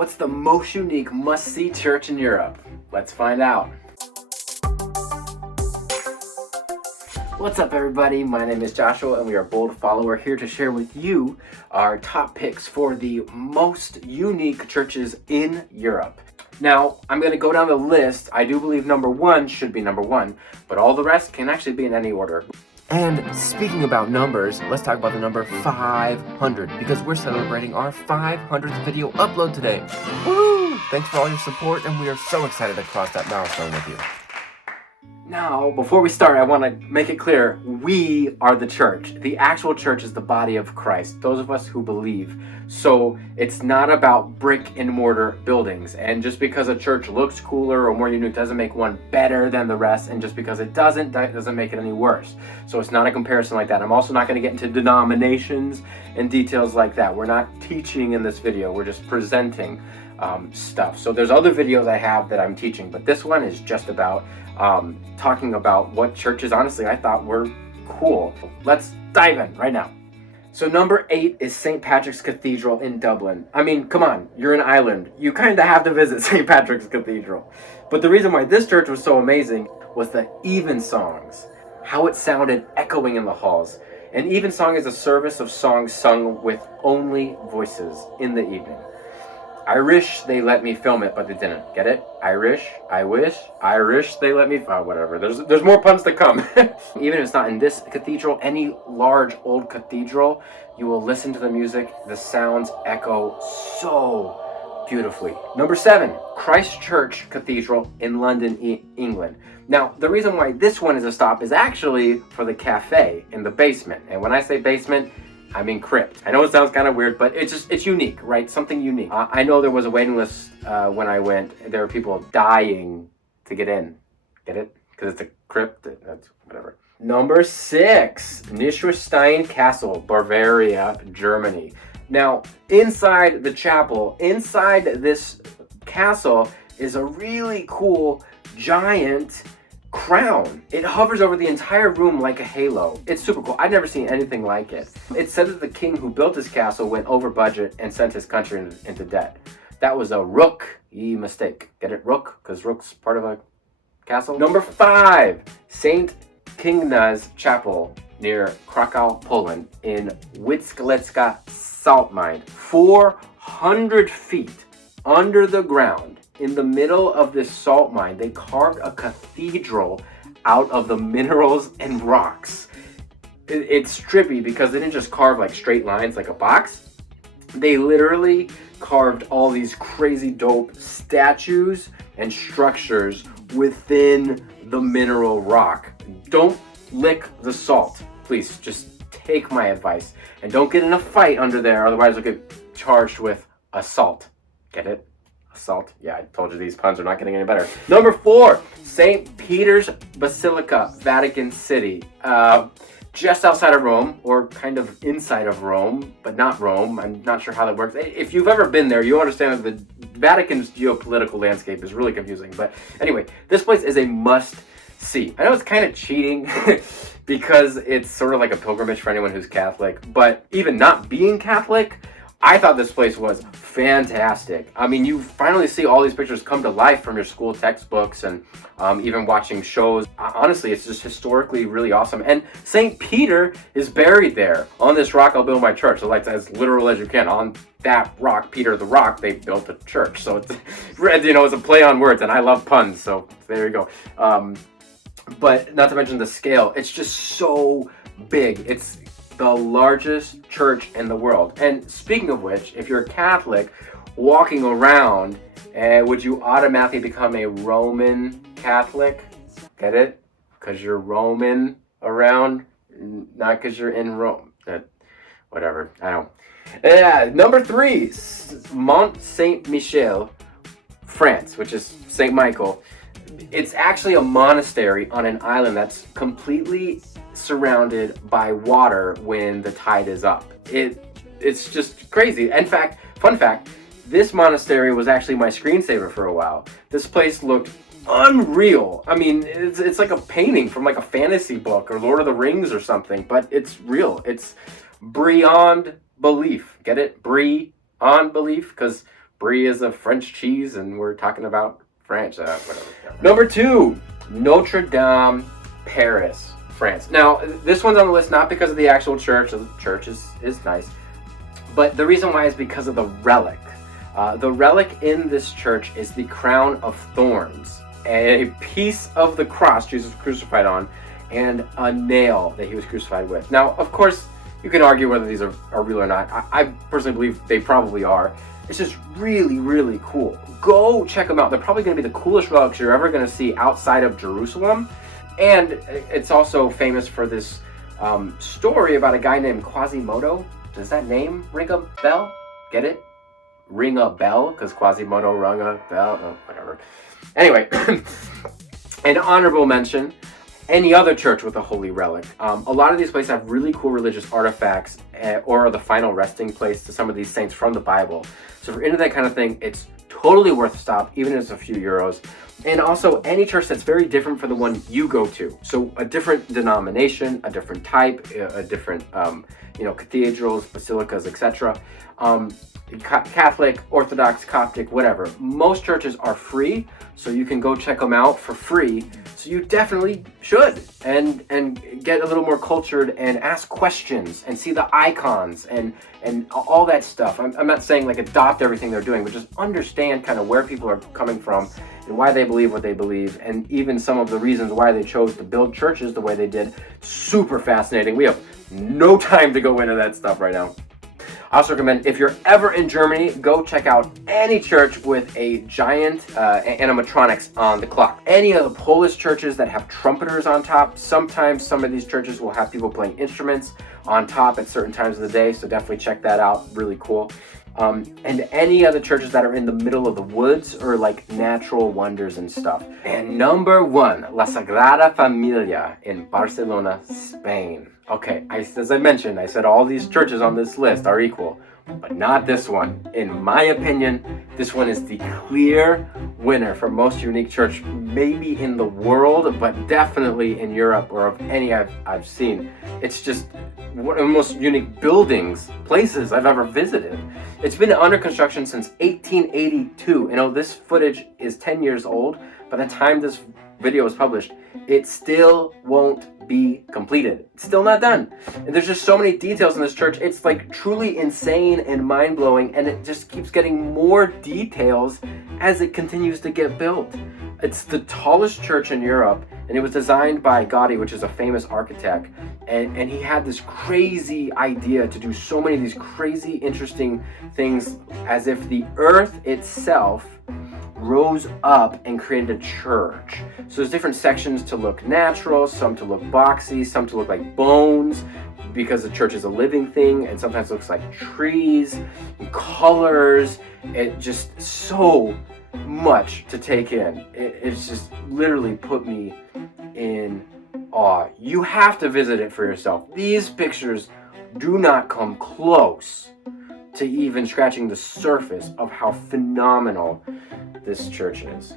What's the most unique must-see church in Europe? Let's find out. What's up, everybody? My name is Joshua and we are Bold Follower, here to share with you our top picks for the most unique churches in Europe. Now, I'm going to go down the list. I do believe number one should be number one, but all the rest can actually be in any order. And speaking about numbers, let's talk about the number 500, because we're celebrating our 500th video upload today. Woo! Thanks for all your support, and we are so excited to cross that milestone with you. Now, before we start, I want to make it clear, we are the church. The actual church is the body of Christ, those of us who believe. So it's not about brick and mortar buildings. And just because a church looks cooler or more unique doesn't make one better than the rest. And just because it doesn't make it any worse. So it's not a comparison like that. I'm also not going to get into denominations and details like that. We're not teaching in this video. We're just presenting stuff. So there's other videos I have that I'm teaching, but this one is just about talking about what churches, honestly, I thought were cool. Let's dive in right now. So number 8 is St. Patrick's Cathedral in Dublin. I mean, come on, you're in Ireland. You kind of have to visit St. Patrick's Cathedral. But the reason why this church was so amazing was the evensongs, how it sounded echoing in the halls. An evensong is a service of songs sung with only voices in the evening. I wish they let me film it, but they didn't. Get it? I wish they let me, whatever. There's more puns to come. Even if it's not in this cathedral, any large old cathedral, you will listen to the music. The sounds echo so beautifully. Number 7, Christ Church Cathedral in London, England. Now, the reason why this one is a stop is actually for the cafe in the basement. And when I say basement, I mean crypt. I know it sounds kind of weird, but it's unique, right? Something unique. I know there was a waiting list when I went. There were people dying to get in. Get it? Because it's a crypt. That's whatever. Number 6, Neuschwanstein Castle, Bavaria, Germany. Now, inside the chapel, inside this castle, is a really cool, giant crown. It hovers over the entire room like a halo. It's super cool. I've never seen anything like it. It's said that the king who built this castle went over budget and sent his country into debt. That was a rookie mistake. Get it? Rook? Because rook's part of a castle. Number 5, St. Kingna's Chapel near Krakow, Poland, in Wicklacka salt mine. 400 feet under the ground. In the middle of this salt mine, they carved a cathedral out of the minerals and rocks. It's trippy because they didn't just carve like straight lines like a box. They literally carved all these crazy dope statues and structures within the mineral rock. Don't lick the salt. Please, just take my advice. And don't get in a fight under there, otherwise you'll get charged with assault. Get it? Assault. Yeah, I told you these puns are not getting any better. Number 4, St. Peter's Basilica, Vatican City. Just outside of Rome, or kind of inside of Rome, but not Rome. I'm not sure how that works. If you've ever been there, you understand that the Vatican's geopolitical landscape is really confusing. But anyway, this place is a must-see. I know it's kind of cheating because it's sort of like a pilgrimage for anyone who's Catholic, but even not being Catholic, I thought this place was fantastic. I mean, you finally see all these pictures come to life from your school textbooks and even watching shows. Honestly, it's just historically really awesome. And St. Peter is buried there. On this rock, I'll build my church. So like as literal as you can. On that rock, Peter the Rock, they built a church. So it's, it's a play on words, and I love puns. So there you go. But not to mention the scale. It's just so big. It's the largest church in the world. And speaking of which, if you're a Catholic walking around, would you automatically become a Roman Catholic? Get it? Because you're Roman around, not because you're in Rome. Whatever. I don't. Yeah. Number 3, Mont Saint Michel, France, which is Saint Michael. It's actually a monastery on an island that's completely surrounded by water when the tide is up. It's just crazy. In fact, fun fact, this monastery was actually my screensaver for a while. This place looked unreal. I mean, it's like a painting from like a fantasy book or Lord of the Rings or something, but it's real. It's beyond belief. Get it? Beyond belief, because Brie is a French cheese, and we're talking about France, whatever. Number 2, Notre Dame, Paris, France. Now, this one's on the list not because of the actual church. The church is nice, but the reason why is because of the relic. The relic in this church is the crown of thorns, a piece of the cross Jesus was crucified on, and a nail that he was crucified with. Now, of course, you can argue whether these are real or not. I personally believe they probably are. It's just really, really cool. Go check them out. They're probably going to be the coolest relics you're ever going to see outside of Jerusalem. And it's also famous for this story about a guy named Quasimodo. Does that name ring a bell? Get it? Ring a bell? Because Quasimodo rung a bell? Oh, whatever. Anyway, an honorable mention. Any other church with a holy relic. A lot of these places have really cool religious artifacts or are the final resting place to some of these saints from the Bible. So if you're into that kind of thing, it's totally worth a stop, even if it's a few euros. And also any church that's very different from the one you go to. So a different denomination, a different type, a different, cathedrals, basilicas, etc. Catholic, Orthodox, Coptic, whatever. Most churches are free, so you can go check them out for free. So you definitely should, and get a little more cultured and ask questions and see the icons and all that stuff. I'm not saying like adopt everything they're doing, but just understand kind of where people are coming from and why they believe what they believe, and even some of the reasons why they chose to build churches the way they did. Super fascinating. We have no time to go into that stuff right now. I also recommend, if you're ever in Germany, go check out any church with a giant animatronics on the clock. Any of the Polish churches that have trumpeters on top. Sometimes some of these churches will have people playing instruments on top at certain times of the day, so definitely check that out. Really cool. And any other churches that are in the middle of the woods or like natural wonders and stuff. And number 1, La Sagrada Familia in Barcelona, Spain. Okay, as I mentioned, I said all these churches on this list are equal, but not this one. In my opinion, this one is the clear winner for most unique church, maybe in the world, but definitely in Europe or of any I've seen. It's just one of the most unique places I've ever visited. It's been under construction since 1882. This footage is 10 years old. By the time this video is published, it still won't be completed. It's still not done. And there's just so many details in this church. It's like truly insane and mind-blowing, and it just keeps getting more details as it continues to get built. It's the tallest church in Europe, and it was designed by Gaudi, which is a famous architect, and he had this crazy idea to do so many of these crazy interesting things, as if the earth itself rose up and created a church. So there's different sections to look natural, some to look boxy, some to look like bones, because the church is a living thing, and sometimes looks like trees and colors. It just so much to take in. It's just literally put me in awe. You have to visit it for yourself. These pictures do not come close to even scratching the surface of how phenomenal this church is.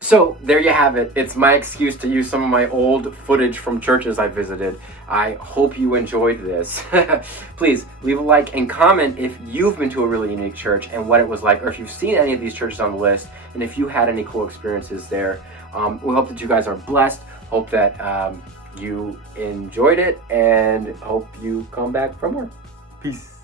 So there you have it. It's my excuse to use some of my old footage from churches I visited. I hope you enjoyed this. Please leave a like and comment if you've been to a really unique church and what it was like, or if you've seen any of these churches on the list, and if you had any cool experiences there. We hope that you guys are blessed. Hope that you enjoyed it, and hope you come back for more. Peace.